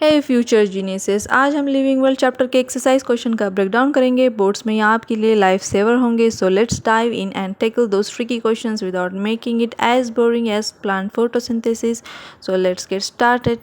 हे future geniuses, आज हम living world chapter के एक्सरसाइज क्वेश्चन का ब्रेक डाउन करेंगे। बोर्ड्स में यहाँ आपके लिए लाइफ सेवर होंगे। So let's dive in and tackle those tricky questions without making it as boring as plant photosynthesis. So let's get started.